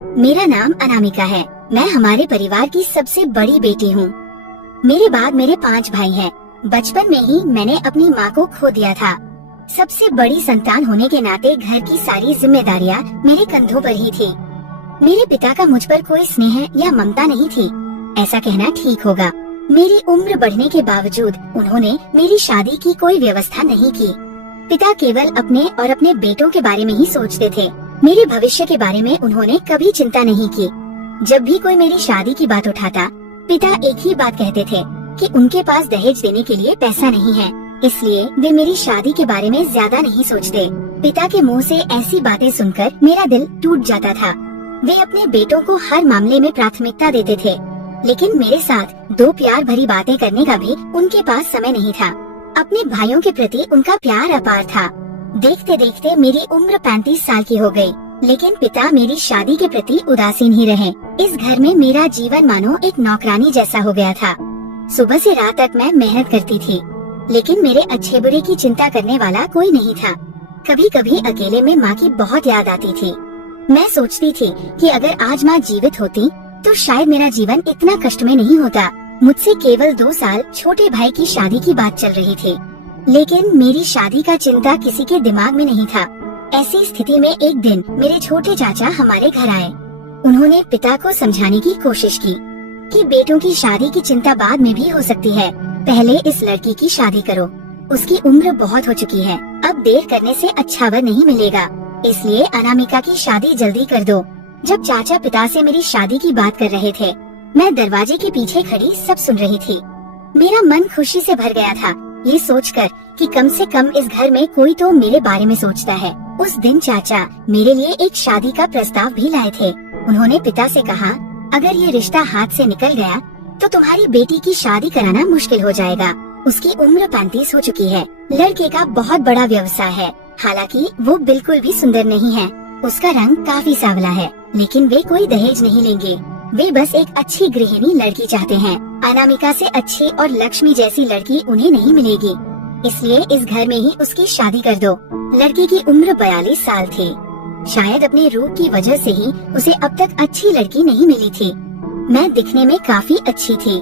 मेरा नाम अनामिका है। मैं हमारे परिवार की सबसे बड़ी बेटी हूँ। मेरे बाद मेरे 5 भाई हैं। बचपन में ही मैंने अपनी माँ को खो दिया था। सबसे बड़ी संतान होने के नाते घर की सारी जिम्मेदारियाँ मेरे कंधों पर ही थी। मेरे पिता का मुझ पर कोई स्नेह या ममता नहीं थी, ऐसा कहना ठीक होगा। मेरी उम्र बढ़ने के बावजूद उन्होंने मेरी शादी की कोई व्यवस्था नहीं की। पिता केवल अपने और अपने बेटों के बारे में ही सोचते थे। मेरे भविष्य के बारे में उन्होंने कभी चिंता नहीं की। जब भी कोई मेरी शादी की बात उठाता, पिता एक ही बात कहते थे कि उनके पास दहेज देने के लिए पैसा नहीं है, इसलिए वे मेरी शादी के बारे में ज्यादा नहीं सोचते। पिता के मुंह से ऐसी बातें सुनकर मेरा दिल टूट जाता था। वे अपने बेटों को हर मामले में प्राथमिकता देते थे, लेकिन मेरे साथ 2 प्यार भरी बातें करने का भी उनके पास समय नहीं था। अपने भाइयों के प्रति उनका प्यार अपार था। देखते देखते मेरी उम्र 35 साल की हो गई, लेकिन पिता मेरी शादी के प्रति उदासीन ही रहे। इस घर में मेरा जीवन मानो एक नौकरानी जैसा हो गया था। सुबह से रात तक मैं मेहनत करती थी, लेकिन मेरे अच्छे बुरे की चिंता करने वाला कोई नहीं था। कभी कभी अकेले में माँ की बहुत याद आती थी। मैं सोचती थी कि अगर आज माँ जीवित होती तो शायद मेरा जीवन इतना कष्ट में नहीं होता। मुझसे केवल 2 साल छोटे भाई की शादी की बात चल रही थी, लेकिन मेरी शादी का चिंता किसी के दिमाग में नहीं था। ऐसी स्थिति में एक दिन मेरे छोटे चाचा हमारे घर आए। उन्होंने पिता को समझाने की कोशिश की कि बेटों की शादी की चिंता बाद में भी हो सकती है, पहले इस लड़की की शादी करो। उसकी उम्र बहुत हो चुकी है, अब देर करने से अच्छा वर नहीं मिलेगा, इसलिए अनामिका की शादी जल्दी कर दो। जब चाचा पिता से मेरी शादी की बात कर रहे थे, मैं दरवाजे के पीछे खड़ी सब सुन रही थी। मेरा मन खुशी से भर गया था, ये सोचकर कि कम से कम इस घर में कोई तो मेरे बारे में सोचता है। उस दिन चाचा मेरे लिए एक शादी का प्रस्ताव भी लाए थे। उन्होंने पिता से कहा, अगर ये रिश्ता हाथ से निकल गया तो तुम्हारी बेटी की शादी कराना मुश्किल हो जाएगा। उसकी उम्र 35 हो चुकी है। लड़के का बहुत बड़ा व्यवसाय है, हालांकि वो बिल्कुल भी सुंदर नहीं है। उसका रंग काफी सांवला है, लेकिन वे कोई दहेज नहीं लेंगे। वे बस एक अच्छी गृहिणी लड़की चाहते हैं। अनामिका से अच्छी और लक्ष्मी जैसी लड़की उन्हें नहीं मिलेगी, इसलिए इस घर में ही उसकी शादी कर दो। लड़की की उम्र 42 साल थी। शायद अपने रूप की वजह से ही उसे अब तक अच्छी लड़की नहीं मिली थी। मैं दिखने में काफी अच्छी थी,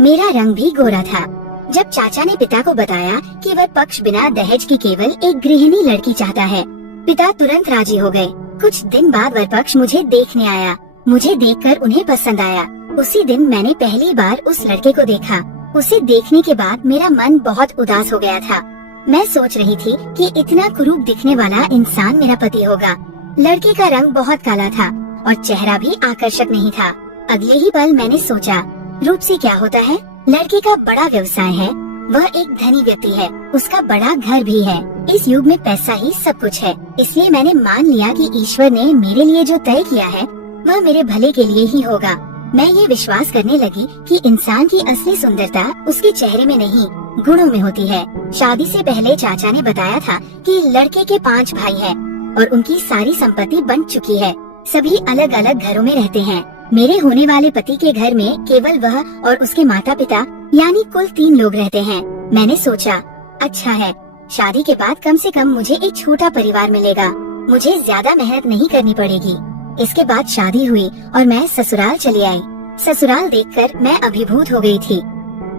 मेरा रंग भी गोरा था। जब चाचा ने पिता को बताया कि वह पक्ष बिना दहेज की केवल एक गृहिणी लड़की चाहता है, पिता तुरंत राजी हो गए। कुछ दिन बाद वह पक्ष मुझे देखने आया। मुझे देखकर उन्हें पसंद आया। उसी दिन मैंने पहली बार उस लड़के को देखा। उसे देखने के बाद मेरा मन बहुत उदास हो गया था। मैं सोच रही थी कि इतना कुरूप दिखने वाला इंसान मेरा पति होगा। लड़के का रंग बहुत काला था और चेहरा भी आकर्षक नहीं था। अगले ही पल मैंने सोचा, रूप से क्या होता है। लड़के का बड़ा व्यवसाय है, वह एक धनी व्यक्ति है, उसका बड़ा घर भी है। इस युग में पैसा ही सब कुछ है, इसलिए मैंने मान लिया कि ईश्वर ने मेरे लिए जो तय किया है वह मेरे भले के लिए ही होगा। मैं ये विश्वास करने लगी कि इंसान की असली सुंदरता उसके चेहरे में नहीं, गुणों में होती है। शादी से पहले चाचा ने बताया था कि लड़के के 5 भाई हैं और उनकी सारी संपत्ति बंट चुकी है। सभी अलग अलग घरों में रहते हैं। मेरे होने वाले पति के घर में केवल वह और उसके माता पिता यानी कुल 3 लोग रहते हैं। मैंने सोचा, अच्छा है, शादी के बाद कम से कम मुझे एक छोटा परिवार मिलेगा, मुझे ज्यादा मेहनत नहीं करनी पड़ेगी। इसके बाद शादी हुई और मैं ससुराल चली आई। ससुराल देखकर मैं अभिभूत हो गई थी।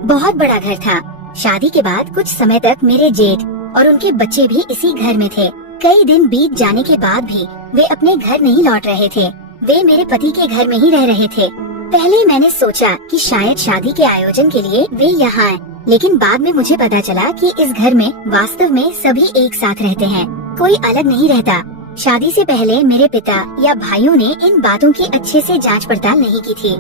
बहुत बड़ा घर था। शादी के बाद कुछ समय तक मेरे जेठ और उनके बच्चे भी इसी घर में थे। कई दिन बीत जाने के बाद भी वे अपने घर नहीं लौट रहे थे। वे मेरे पति के घर में ही रह रहे थे। पहले मैंने सोचा कि शायद शादी के आयोजन के लिए वे यहाँ आए, लेकिन बाद में मुझे पता चला कि इस घर में वास्तव में सभी एक साथ रहते हैं, कोई अलग नहीं रहता। शादी से पहले मेरे पिता या भाइयों ने इन बातों की अच्छे से जांच पड़ताल नहीं की थी।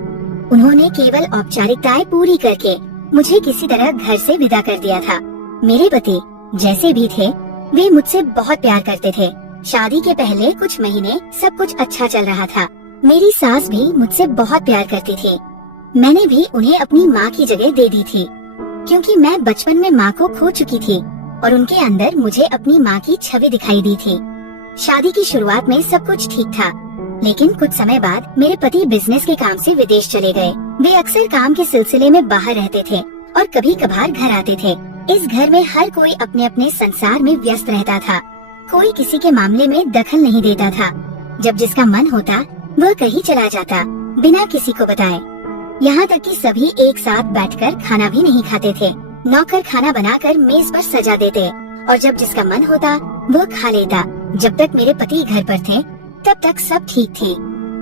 उन्होंने केवल औपचारिकताएं पूरी करके मुझे किसी तरह घर से विदा कर दिया था। मेरे पति जैसे भी थे, वे मुझसे बहुत प्यार करते थे। शादी के पहले कुछ महीने सब कुछ अच्छा चल रहा था। मेरी सास भी मुझसे बहुत प्यार करती थी। मैंने भी उन्हें अपनी माँ की जगह दे दी थी, क्योंकि मैं बचपन में माँ को खो चुकी थी और उनके अंदर मुझे अपनी माँ की छवि दिखाई दी थी। शादी की शुरुआत में सब कुछ ठीक था, लेकिन कुछ समय बाद मेरे पति बिजनेस के काम से विदेश चले गए। वे अक्सर काम के सिलसिले में बाहर रहते थे और कभी कभार घर आते थे। इस घर में हर कोई अपने अपने संसार में व्यस्त रहता था। कोई किसी के मामले में दखल नहीं देता था। जब जिसका मन होता वह कहीं चला जाता बिना किसी को बताए। यहाँ तक कि सभी एक साथ बैठकर खाना भी नहीं खाते थे। नौकर खाना बनाकर मेज पर सजा देते और जब जिसका मन होता वो खा लेता। जब तक मेरे पति घर पर थे तब तक सब ठीक थी,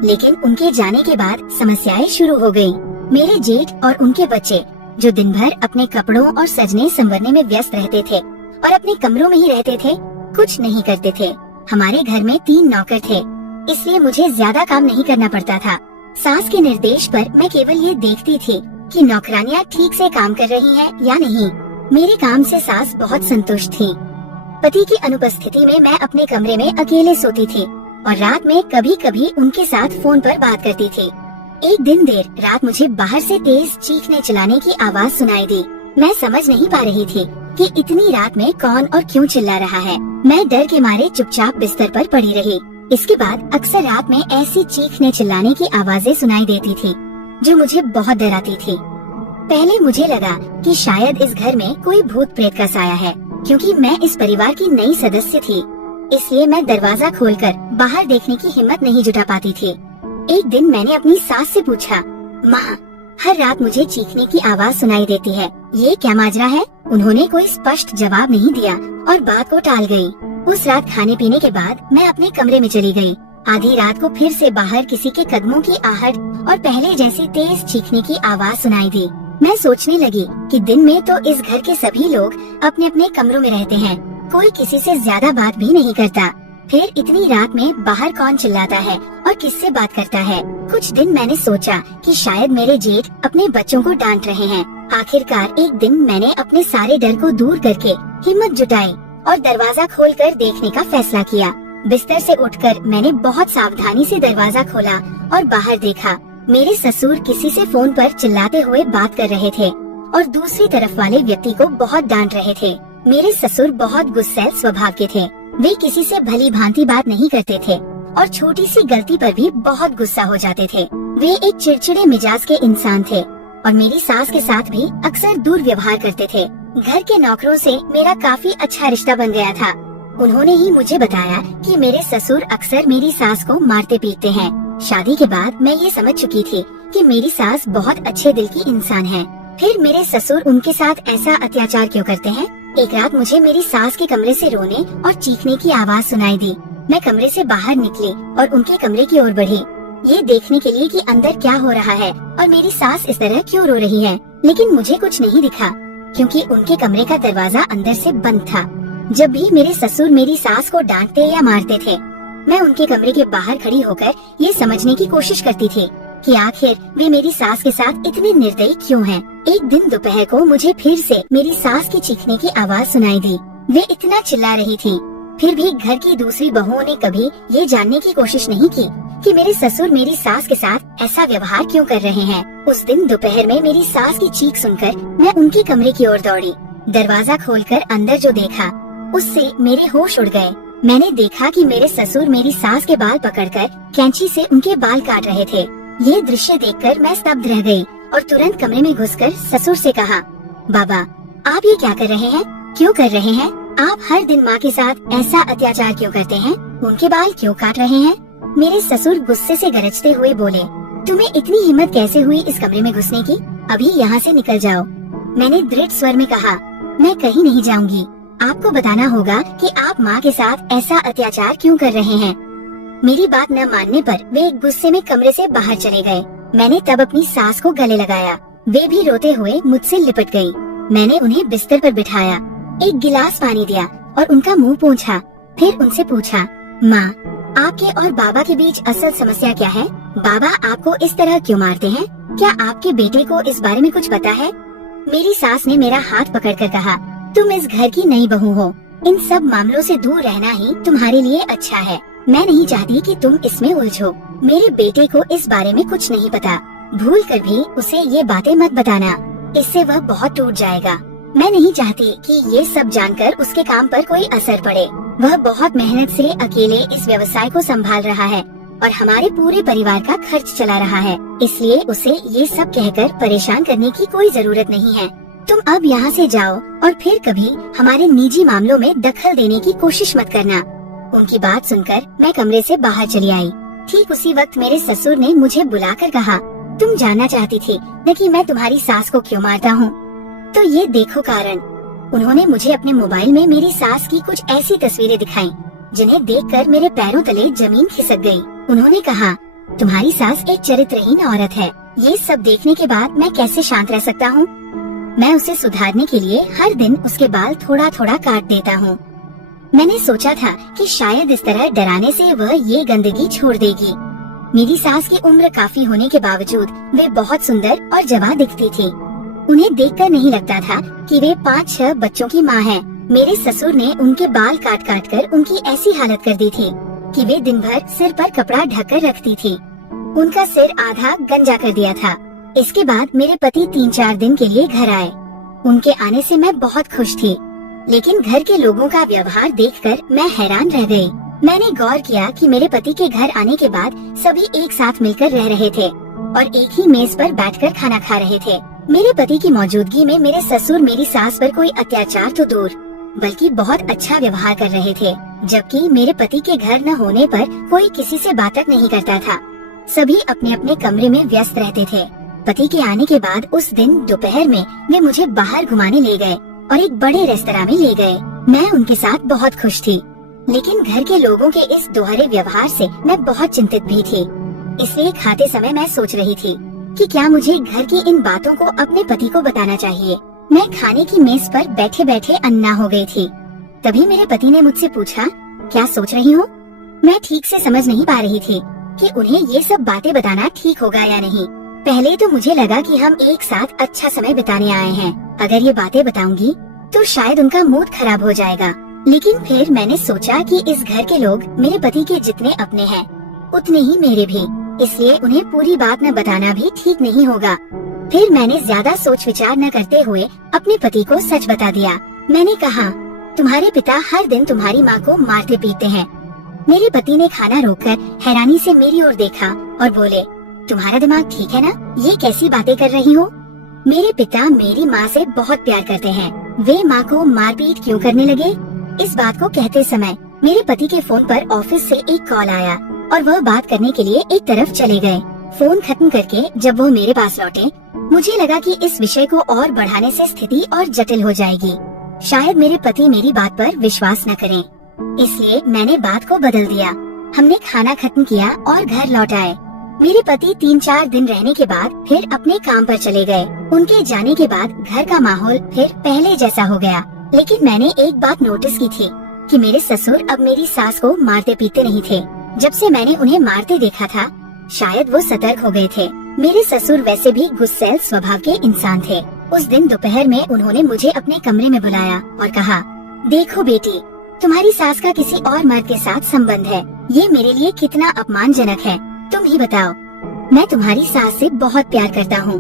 लेकिन उनके जाने के बाद समस्याएं शुरू हो गयी। मेरे जेठ और उनके बच्चे जो दिन भर अपने कपड़ों और सजने संवरने में व्यस्त रहते थे और अपने कमरों में ही रहते थे, कुछ नहीं करते थे। हमारे घर में 3 नौकर थे, इसलिए मुझे ज्यादा काम नहीं करना पड़ता था। सास के निर्देश पर मैं केवल ये देखती थी कि नौकरानियां ठीक से काम कर रही हैं या नहीं। मेरे काम से सास बहुत संतुष्ट थी। पति की अनुपस्थिति में मैं अपने कमरे में अकेले सोती थी और रात में कभी कभी उनके साथ फोन पर बात करती थी। एक दिन देर रात मुझे बाहर से तेज चीखने चिल्लाने की आवाज सुनाई दी। मैं समझ नहीं पा रही थी कि इतनी रात में कौन और क्यों चिल्ला रहा है। मैं डर के मारे चुपचाप बिस्तर पर पड़ी रही। इसके बाद अक्सर रात में ऐसी चीखने चिल्लाने की आवाजें सुनाई देती थी जो मुझे बहुत डराती थी। पहले मुझे लगा कि शायद इस घर में कोई भूत प्रेत का साया है, क्योंकि मैं इस परिवार की नई सदस्य थी, इसलिए मैं दरवाजा खोलकर बाहर देखने की हिम्मत नहीं जुटा पाती थी। एक दिन मैंने अपनी सास से पूछा, माँ, हर रात मुझे चीखने की आवाज सुनाई देती है, ये क्या माजरा है? उन्होंने कोई स्पष्ट जवाब नहीं दिया और बात को टाल गई। उस रात खाने पीने के बाद मैं अपने कमरे में चली गई। आधी रात को फिर से बाहर किसी के कदमों की आहट और पहले जैसी तेज चीखने की आवाज सुनाई दी। मैं सोचने लगी कि दिन में तो इस घर के सभी लोग अपने अपने कमरों में रहते हैं, कोई किसी से ज्यादा बात भी नहीं करता, फिर इतनी रात में बाहर कौन चिल्लाता है और किससे बात करता है। कुछ दिन मैंने सोचा कि शायद मेरे जेठ अपने बच्चों को डांट रहे हैं। आखिरकार एक दिन मैंने अपने सारे डर को दूर करके हिम्मत जुटाई और दरवाजा खोलकर देखने का फैसला किया। बिस्तर से उठकर मैंने बहुत सावधानी से दरवाजा खोला और बाहर देखा। मेरे ससुर किसी से फोन पर चिल्लाते हुए बात कर रहे थे और दूसरी तरफ वाले व्यक्ति को बहुत डांट रहे थे। मेरे ससुर बहुत गुस्सैल स्वभाव के थे। वे किसी से भली भांति बात नहीं करते थे और छोटी सी गलती पर भी बहुत गुस्सा हो जाते थे। वे एक चिड़चिड़े मिजाज के इंसान थे और मेरी सास के साथ भी अक्सर दुर्व्यवहार करते थे। घर के नौकरों से मेरा काफी अच्छा रिश्ता बन गया था। उन्होंने ही मुझे बताया कि मेरे ससुर अक्सर मेरी सास को मारते पीटते हैं। शादी के बाद मैं ये समझ चुकी थी कि मेरी सास बहुत अच्छे दिल की इंसान है। फिर मेरे ससुर उनके साथ ऐसा अत्याचार क्यों करते हैं? एक रात मुझे मेरी सास के कमरे से रोने और चीखने की आवाज सुनाई दी। मैं कमरे से बाहर निकली और उनके कमरे की ओर बढ़ी, ये देखने के लिए कि अंदर क्या हो रहा है और मेरी सास इस तरह क्यों रो रही है। लेकिन मुझे कुछ नहीं दिखा, क्योंकि उनके कमरे का दरवाजा अंदर से बंद था। जब भी मेरे ससुर मेरी सास को डांटते या मारते थे, मैं उनके कमरे के बाहर खड़ी होकर ये समझने की कोशिश करती थी कि आखिर वे मेरी सास के साथ इतने निर्दयी क्यों हैं। एक दिन दोपहर को मुझे फिर से मेरी सास की चीखने की आवाज सुनाई दी। वे इतना चिल्ला रही थी, फिर भी घर की दूसरी बहुओं ने कभी ये जानने की कोशिश नहीं की कि मेरे ससुर मेरी सास के साथ ऐसा व्यवहार क्यों कर रहे हैं। उस दिन दोपहर में मेरी सास की चीख सुनकर मैं उनके कमरे की ओर दौड़ी। दरवाजा खोलकर अंदर जो देखा उससे मेरे होश उड़ गए। मैंने देखा कि मेरे ससुर मेरी सास के बाल पकड़कर कैंची से उनके बाल काट रहे थे। ये दृश्य देखकर मैं स्तब्ध रह गई और तुरंत कमरे में घुसकर ससुर से कहा, बाबा, आप ये क्या कर रहे हैं? क्यों कर रहे हैं? आप हर दिन माँ के साथ ऐसा अत्याचार क्यों करते हैं? उनके बाल क्यों काट रहे हैं? मेरे ससुर गुस्से से गरजते हुए बोले, तुम्हें इतनी हिम्मत कैसे हुई इस कमरे में घुसने की? अभी यहाँ से निकल जाओ। मैंने दृढ़ स्वर में कहा, मैं कहीं नहीं जाऊंगी। आपको बताना होगा कि आप माँ के साथ ऐसा अत्याचार क्यों कर रहे हैं। मेरी बात न मानने पर वे गुस्से में कमरे से बाहर चले गए। मैंने तब अपनी सास को गले लगाया। वे भी रोते हुए मुझसे लिपट गई। मैंने उन्हें बिस्तर पर बिठाया, एक गिलास पानी दिया और उनका मुंह पोंछा। फिर उनसे पूछा, माँ, आपके और बाबा के बीच असल समस्या क्या है? बाबा आपको इस तरह क्यों मारते हैं? क्या आपके बेटे को इस बारे में कुछ पता है? मेरी सास ने मेरा हाथ पकड़कर कहा, तुम इस घर की नई बहू हो, इन सब मामलों से दूर रहना ही तुम्हारे लिए अच्छा है। मैं नहीं चाहती कि तुम इसमें उलझो। मेरे बेटे को इस बारे में कुछ नहीं पता, भूल कर भी उसे ये बातें मत बताना, इससे वह बहुत टूट जाएगा। मैं नहीं चाहती कि ये सब जानकर उसके काम पर कोई असर पड़े। वह बहुत मेहनत से अकेले इस व्यवसाय को संभाल रहा है और हमारे पूरे परिवार का खर्च चला रहा है, इसलिए उसे ये सब कहकर परेशान करने की कोई जरूरत नहीं है। तुम अब यहाँ से जाओ और फिर कभी हमारे निजी मामलों में दखल देने की कोशिश मत करना। उनकी बात सुनकर मैं कमरे से बाहर चली आई। ठीक उसी वक्त मेरे ससुर ने मुझे बुलाकर कहा, तुम जानना चाहती थी न कि मैं तुम्हारी सास को क्यों मारता हूँ? तो ये देखो कारण। उन्होंने मुझे अपने मोबाइल में मेरी सास की कुछ ऐसी तस्वीरें दिखाई जिन्हें देखकर मेरे पैरों तले जमीन खिसक गई। उन्होंने कहा, तुम्हारी सास एक चरित्रहीन औरत है। ये सब देखने के बाद मैं कैसे शांत रह सकता हूँ? मैं उसे सुधारने के लिए हर दिन उसके बाल थोड़ा थोड़ा काट देता हूँ। मैंने सोचा था कि शायद इस तरह डराने से वह ये गंदगी छोड़ देगी। मेरी सास की उम्र काफी होने के बावजूद वे बहुत सुंदर और जवां दिखती थी। उन्हें देखकर नहीं लगता था कि वे 5-6 बच्चों की माँ हैं। मेरे ससुर ने उनके बाल काट काट कर उनकी ऐसी हालत कर दी थी कि वे दिन भर सिर पर कपड़ा ढककर रखती थी। उनका सिर आधा गंजा कर दिया था। इसके बाद मेरे पति 3-4 दिन के लिए घर आए। उनके आने से मैं बहुत खुश थी, लेकिन घर के लोगों का व्यवहार देखकर मैं हैरान रह गई। मैंने गौर किया कि मेरे पति के घर आने के बाद सभी एक साथ मिलकर रह रहे थे और एक ही मेज पर बैठकर खाना खा रहे थे। मेरे पति की मौजूदगी में मेरे ससुर मेरी सास पर कोई अत्याचार तो दूर, बल्कि बहुत अच्छा व्यवहार कर रहे थे, जबकि मेरे पति के घर न होने पर कोई किसी से बात तक नहीं करता था। सभी अपने अपने कमरे में व्यस्त रहते थे। पति के आने के बाद उस दिन दोपहर में वे मुझे बाहर घुमाने ले गए और एक बड़े रेस्तरां में ले गए। मैं उनके साथ बहुत खुश थी, लेकिन घर के लोगों के इस दोहरे व्यवहार से मैं बहुत चिंतित भी थी। इसलिए खाते समय मैं सोच रही थी कि क्या मुझे घर की इन बातों को अपने पति को बताना चाहिए। मैं खाने की मेज पर बैठे बैठे अन्ना हो गई थी। तभी मेरे पति ने मुझसे पूछा, क्या सोच रही हो? मैं ठीक से समझ नहीं पा रही थी कि उन्हें ये सब बातें बताना ठीक होगा या नहीं। पहले तो मुझे लगा कि हम एक साथ अच्छा समय बिताने आए हैं, अगर ये बातें बताऊंगी तो शायद उनका मूड खराब हो जाएगा। लेकिन फिर मैंने सोचा कि इस घर के लोग मेरे पति के जितने अपने हैं उतने ही मेरे भी, इसलिए उन्हें पूरी बात न बताना भी ठीक नहीं होगा। फिर मैंने ज्यादा सोच विचार न करते हुए अपने पति को सच बता दिया। मैंने कहा, तुम्हारे पिता हर दिन तुम्हारी माँ को मारते पीटते हैं। मेरे पति ने खाना रोककर हैरानी से मेरी ओर देखा और बोले, तुम्हारा दिमाग ठीक है ना? ये कैसी बातें कर रही हो? मेरे पिता मेरी माँ से बहुत प्यार करते हैं, वे माँ को मारपीट क्यों करने लगे? इस बात को कहते समय मेरे पति के फोन पर ऑफिस से एक कॉल आया और वह बात करने के लिए एक तरफ चले गए। फोन खत्म करके जब वो मेरे पास लौटे, मुझे लगा कि इस विषय को और बढ़ाने से स्थिति और जटिल हो जाएगी। शायद मेरे पति मेरी बात पर विश्वास न करें, इसलिए मैंने बात को बदल दिया। हमने खाना खत्म किया और घर लौट आए। मेरे पति 3-4 दिन रहने के बाद फिर अपने काम पर चले गए। उनके जाने के बाद घर का माहौल फिर पहले जैसा हो गया। लेकिन मैंने एक बात नोटिस की थी कि मेरे ससुर अब मेरी सास को मारते पीटते नहीं थे। जब से मैंने उन्हें मारते देखा था, शायद वो सतर्क हो गए थे। मेरे ससुर वैसे भी गुस्सैल स्वभाव के इंसान थे। उस दिन दोपहर में उन्होंने मुझे अपने कमरे में बुलाया और कहा, देखो बेटी, तुम्हारी सास का किसी और मर्द के साथ संबंध है। ये मेरे लिए कितना अपमानजनक है, तुम ही बताओ। मैं तुम्हारी सास से बहुत प्यार करता हूँ,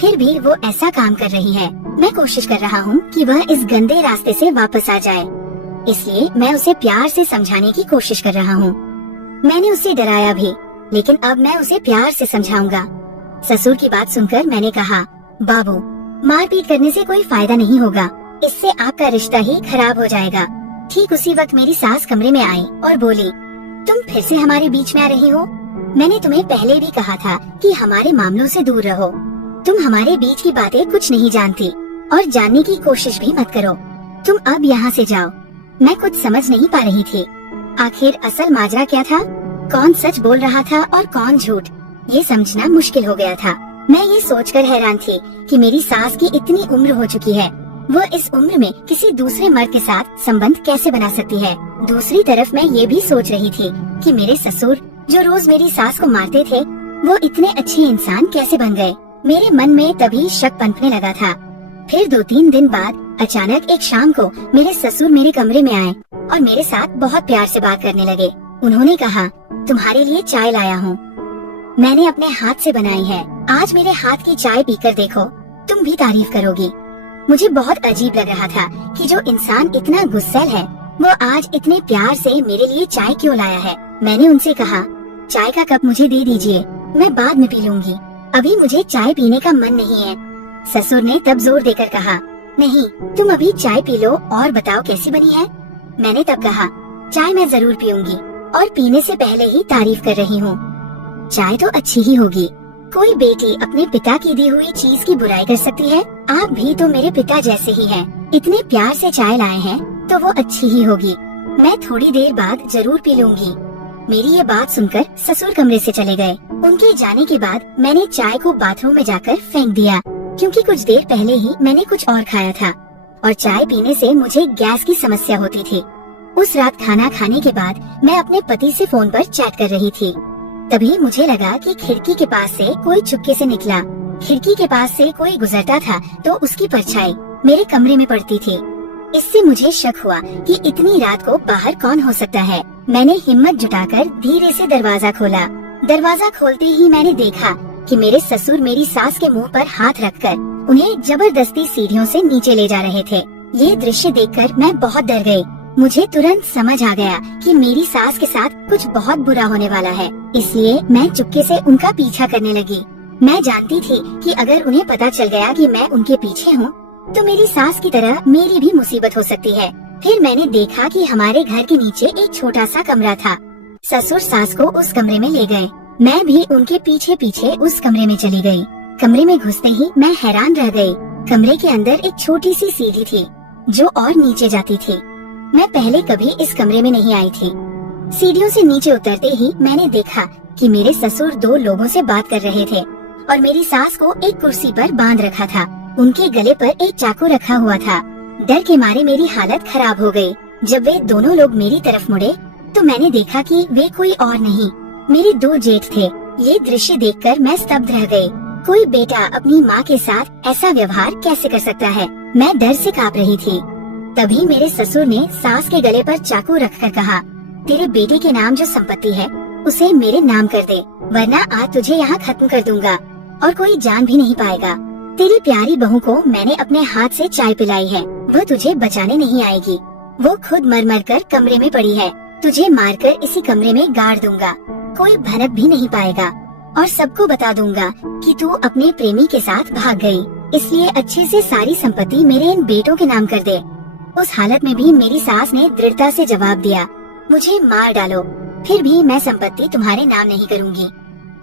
फिर भी वो ऐसा काम कर रही है। मैं कोशिश कर रहा हूँ कि वह इस गंदे रास्ते से वापस आ जाए, इसलिए मैं उसे प्यार से समझाने की कोशिश कर रहा हूँ। मैंने उसे डराया भी, लेकिन अब मैं उसे प्यार से समझाऊंगा। ससुर की बात सुनकर मैंने कहा, बाबू, मारपीट करने से कोई फायदा नहीं होगा, इससे आपका रिश्ता ही खराब हो जाएगा। ठीक उसी वक्त मेरी सास कमरे में आई और बोली, तुम फिर से हमारे बीच में आ रही हो? मैंने तुम्हें पहले भी कहा था कि हमारे मामलों से दूर रहो। तुम हमारे बीच की बातें कुछ नहीं जानती और जानने की कोशिश भी मत करो। तुम अब यहाँ से जाओ। मैं कुछ समझ नहीं पा रही थी। आखिर असल माजरा क्या था? कौन सच बोल रहा था और कौन झूठ? ये समझना मुश्किल हो गया था। मैं ये सोचकर हैरान थी कि मेरी सास की इतनी उम्र हो चुकी है, वो इस उम्र में किसी दूसरे मर्द के साथ संबंध कैसे बना सकती है। दूसरी तरफ मैं ये भी सोच रही थी कि मेरे ससुर, जो रोज मेरी सास को मारते थे, वो इतने अच्छे इंसान कैसे बन गए। मेरे मन में तभी शक पनपने लगा था। फिर 2-3 दिन बाद अचानक एक शाम को मेरे ससुर मेरे कमरे में आए और मेरे साथ बहुत प्यार से बात करने लगे। उन्होंने कहा, तुम्हारे लिए चाय लाया हूँ, मैंने अपने हाथ से बनाई है। आज मेरे हाथ की चाय पीकर देखो, तुम भी तारीफ करोगी। मुझे बहुत अजीब लग रहा था कि जो इंसान इतना गुस्सैल है, वो आज इतने प्यार से मेरे लिए चाय क्यों लाया है। मैंने उनसे कहा, चाय का कप मुझे दे दीजिए, मैं बाद में पी लूंगी, अभी मुझे चाय पीने का मन नहीं है। ससुर ने तब जोर देकर कहा, नहीं, तुम अभी चाय पी लो और बताओ कैसी बनी है। मैंने तब कहा, चाय मैं जरूर पीऊंगी, और पीने से पहले ही तारीफ कर रही हूँ। चाय तो अच्छी ही होगी। कोई बेटी अपने पिता की दी हुई चीज की बुराई कर सकती है? आप भी तो मेरे पिता जैसे ही हैं। इतने प्यार से चाय लाए हैं तो वो अच्छी ही होगी। मैं थोड़ी देर बाद जरूर पी लूंगी। मेरी ये बात सुनकर ससुर कमरे से चले गए। उनके जाने के बाद मैंने चाय को बाथरूम में जाकर फेंक दिया, क्योंकि कुछ देर पहले ही मैंने कुछ और खाया था और चाय पीने से मुझे गैस की समस्या होती थी। उस रात खाना खाने के बाद मैं अपने पति से फोन पर चैट कर रही थी। तभी मुझे लगा कि खिड़की के पास से कोई चुपके से निकला। खिड़की के पास से कोई गुजरता था तो उसकी परछाई मेरे कमरे में पड़ती थी। इससे मुझे शक हुआ कि इतनी रात को बाहर कौन हो सकता है। मैंने हिम्मत जुटाकर धीरे से दरवाजा खोला। दरवाजा खोलते ही मैंने देखा कि मेरे ससुर मेरी सास के मुंह पर हाथ रखकर उन्हें जबरदस्ती सीढ़ियों से नीचे ले जा रहे थे। ये दृश्य देखकर मैं बहुत डर गई। मुझे तुरंत समझ आ गया कि मेरी सास के साथ कुछ बहुत बुरा होने वाला है, इसलिए मैं चुपके से उनका पीछा करने लगी। मैं जानती थी कि अगर उन्हें पता चल गया कि मैं उनके पीछे हूँ, तो मेरी सास की तरह मेरी भी मुसीबत हो सकती है। फिर मैंने देखा कि हमारे घर के नीचे एक छोटा सा कमरा था। ससुर सास को उस कमरे में ले गए। मैं भी उनके पीछे पीछे उस कमरे में चली गई। कमरे में घुसते ही मैं हैरान रह गई। कमरे के अंदर एक छोटी सी सीढ़ी थी जो और नीचे जाती थी। मैं पहले कभी इस कमरे में नहीं आई थी। सीढ़ियों से नीचे उतरते ही मैंने देखा कि मेरे ससुर दो लोगों से बात कर रहे थे और मेरी सास को एक कुर्सी पर बांध रखा था। उनके गले पर एक चाकू रखा हुआ था। डर के मारे मेरी हालत खराब हो गई। जब वे दोनों लोग मेरी तरफ मुड़े तो मैंने देखा कि वे कोई और नहीं, मेरे दो जेठ थे। ये दृश्य देखकर मैं स्तब्ध रह गई। कोई बेटा अपनी माँ के साथ ऐसा व्यवहार कैसे कर सकता है? मैं डर से कांप रही थी। तभी मेरे ससुर ने सास के गले पर चाकू रखकर कहा, तेरे बेटे के नाम जो संपत्ति है उसे मेरे नाम कर दे, वरना आज तुझे यहाँ खत्म कर दूंगा और कोई जान भी नहीं पाएगा। तेरी प्यारी बहू को मैंने अपने हाथ से चाय पिलाई है, वह तुझे बचाने नहीं आएगी। वो खुद मर मर कर कमरे में पड़ी है। तुझे मारकर इसी कमरे में गाड़ दूंगा, कोई भनक भी नहीं पाएगा और सबको बता दूंगा कि तू अपने प्रेमी के साथ भाग गई। इसलिए अच्छे से सारी संपत्ति मेरे इन बेटों के नाम कर दे। उस हालत में भी मेरी सास ने दृढ़ता से जवाब दिया, मुझे मार डालो, फिर भी मैं संपत्ति तुम्हारे नाम नहीं करूंगी।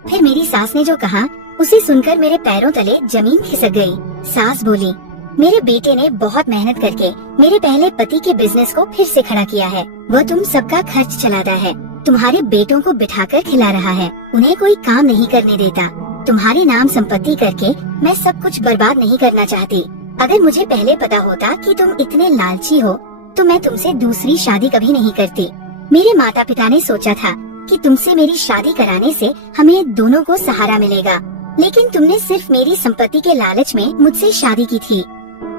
फिर मेरी सास ने जो कहा उसे सुनकर मेरे पैरों तले जमीन खिसक गई। सास बोली, मेरे बेटे ने बहुत मेहनत करके मेरे पहले पति के बिजनेस को फिर से खड़ा किया है। वह तुम सबका खर्च चलाता है, तुम्हारे बेटों को बिठाकर खिला रहा है, उन्हें कोई काम नहीं करने देता। तुम्हारे नाम संपत्ति करके मैं सब कुछ बर्बाद नहीं करना चाहती। अगर मुझे पहले पता होता कि तुम इतने लालची हो तो मैं तुमसे दूसरी शादी कभी नहीं करती। मेरे माता पिता ने सोचा था कि तुमसे मेरी शादी कराने से हमें दोनों को सहारा मिलेगा, लेकिन तुमने सिर्फ मेरी संपत्ति के लालच में मुझसे शादी की थी।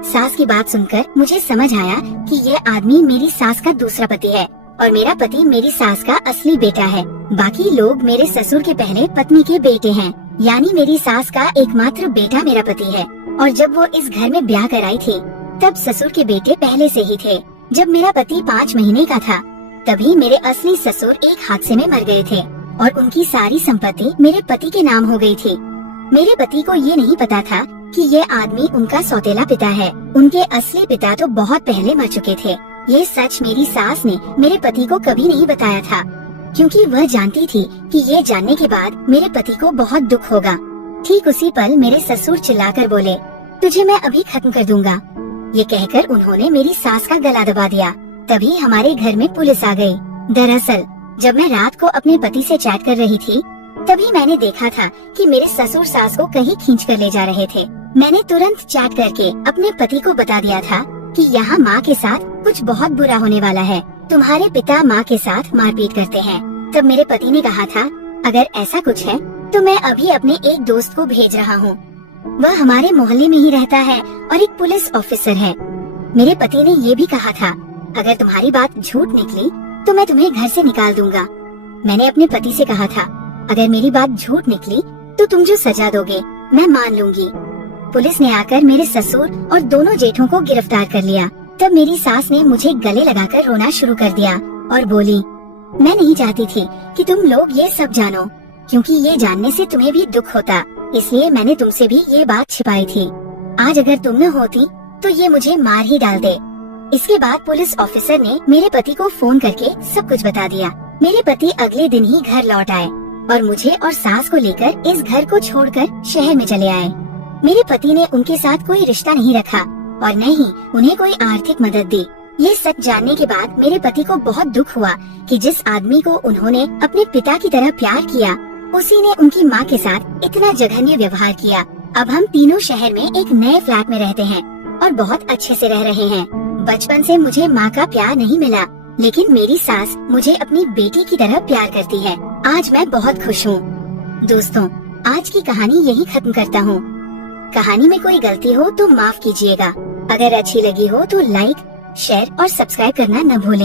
सास की बात सुनकर मुझे समझ आया कि ये आदमी मेरी सास का दूसरा पति है और मेरा पति मेरी सास का असली बेटा है। बाकी लोग मेरे ससुर के पहले पत्नी के बेटे हैं, यानी मेरी सास का एकमात्र बेटा मेरा पति है। और जब वो इस घर में ब्याह कराई थी तब ससुर के बेटे पहले से ही थे। जब मेरा पति 5 महीने का था तभी मेरे असली ससुर एक हादसे में मर गए थे और उनकी सारी संपत्ति मेरे पति के नाम हो गई थी। मेरे पति को ये नहीं पता था कि ये आदमी उनका सौतेला पिता है। उनके असली पिता तो बहुत पहले मर चुके थे। ये सच मेरी सास ने मेरे पति को कभी नहीं बताया था, क्योंकि वह जानती थी कि ये जानने के बाद मेरे पति को बहुत दुख होगा। ठीक उसी पल मेरे ससुर चिल्लाकर बोले, तुझे मैं अभी खत्म कर दूंगा। ये कहकर उन्होंने मेरी सास का गला दबा दिया। तभी हमारे घर में पुलिस आ गई। दरअसल जब मैं रात को अपने पति से चैट कर रही थी तभी मैंने देखा था कि मेरे ससुर सास को कहीं खींच कर ले जा रहे थे। मैंने तुरंत चैट करके अपने पति को बता दिया था कि यहाँ माँ के साथ कुछ बहुत बुरा होने वाला है। तुम्हारे पिता माँ के साथ मारपीट करते हैं। तब मेरे पति ने कहा था, अगर ऐसा कुछ है तो मैं अभी अपने एक दोस्त को भेज रहा हूँ। वह हमारे मोहल्ले में ही रहता है और एक पुलिस ऑफिसर है। मेरे पति ने ये भी कहा था, अगर तुम्हारी बात झूठ निकली तो मैं तुम्हें घर से निकाल दूंगा। मैंने अपने पति से कहा था, अगर मेरी बात झूठ निकली तो तुम जो सजा दोगे मैं मान लूंगी। पुलिस ने आकर मेरे ससुर और दोनों जेठों को गिरफ्तार कर लिया। तब मेरी सास ने मुझे गले लगाकर रोना शुरू कर दिया और बोली, मैं नहीं चाहती थी कि तुम लोग ये सब जानो, क्योंकि ये जानने से तुम्हें भी दुख होता, इसलिए मैंने तुमसे भी ये बात छिपाई थी। आज अगर तुम न होती तो ये मुझे मार ही डाल दे। इसके बाद पुलिस ऑफिसर ने मेरे पति को फोन करके सब कुछ बता दिया। मेरे पति अगले दिन ही घर लौट आए और मुझे और सास को लेकर इस घर को छोड़कर शहर में चले आए। मेरे पति ने उनके साथ कोई रिश्ता नहीं रखा और न ही उन्हें कोई आर्थिक मदद दी। ये सच जानने के बाद मेरे पति को बहुत दुख हुआ कि जिस आदमी को उन्होंने अपने पिता की तरह प्यार किया, उसी ने उनकी माँ के साथ इतना जघन्य व्यवहार किया। अब हम तीनों शहर में एक नए फ्लैट में रहते हैं और बहुत अच्छे से रह रहे हैं। बचपन से मुझे माँ का प्यार नहीं मिला, लेकिन मेरी सास मुझे अपनी बेटी की तरह प्यार करती है। आज मैं बहुत खुश हूँ। दोस्तों, आज की कहानी यही खत्म करता हूँ। कहानी में कोई गलती हो तो माफ कीजिएगा। अगर अच्छी लगी हो तो लाइक, शेयर और सब्सक्राइब करना न भूलें।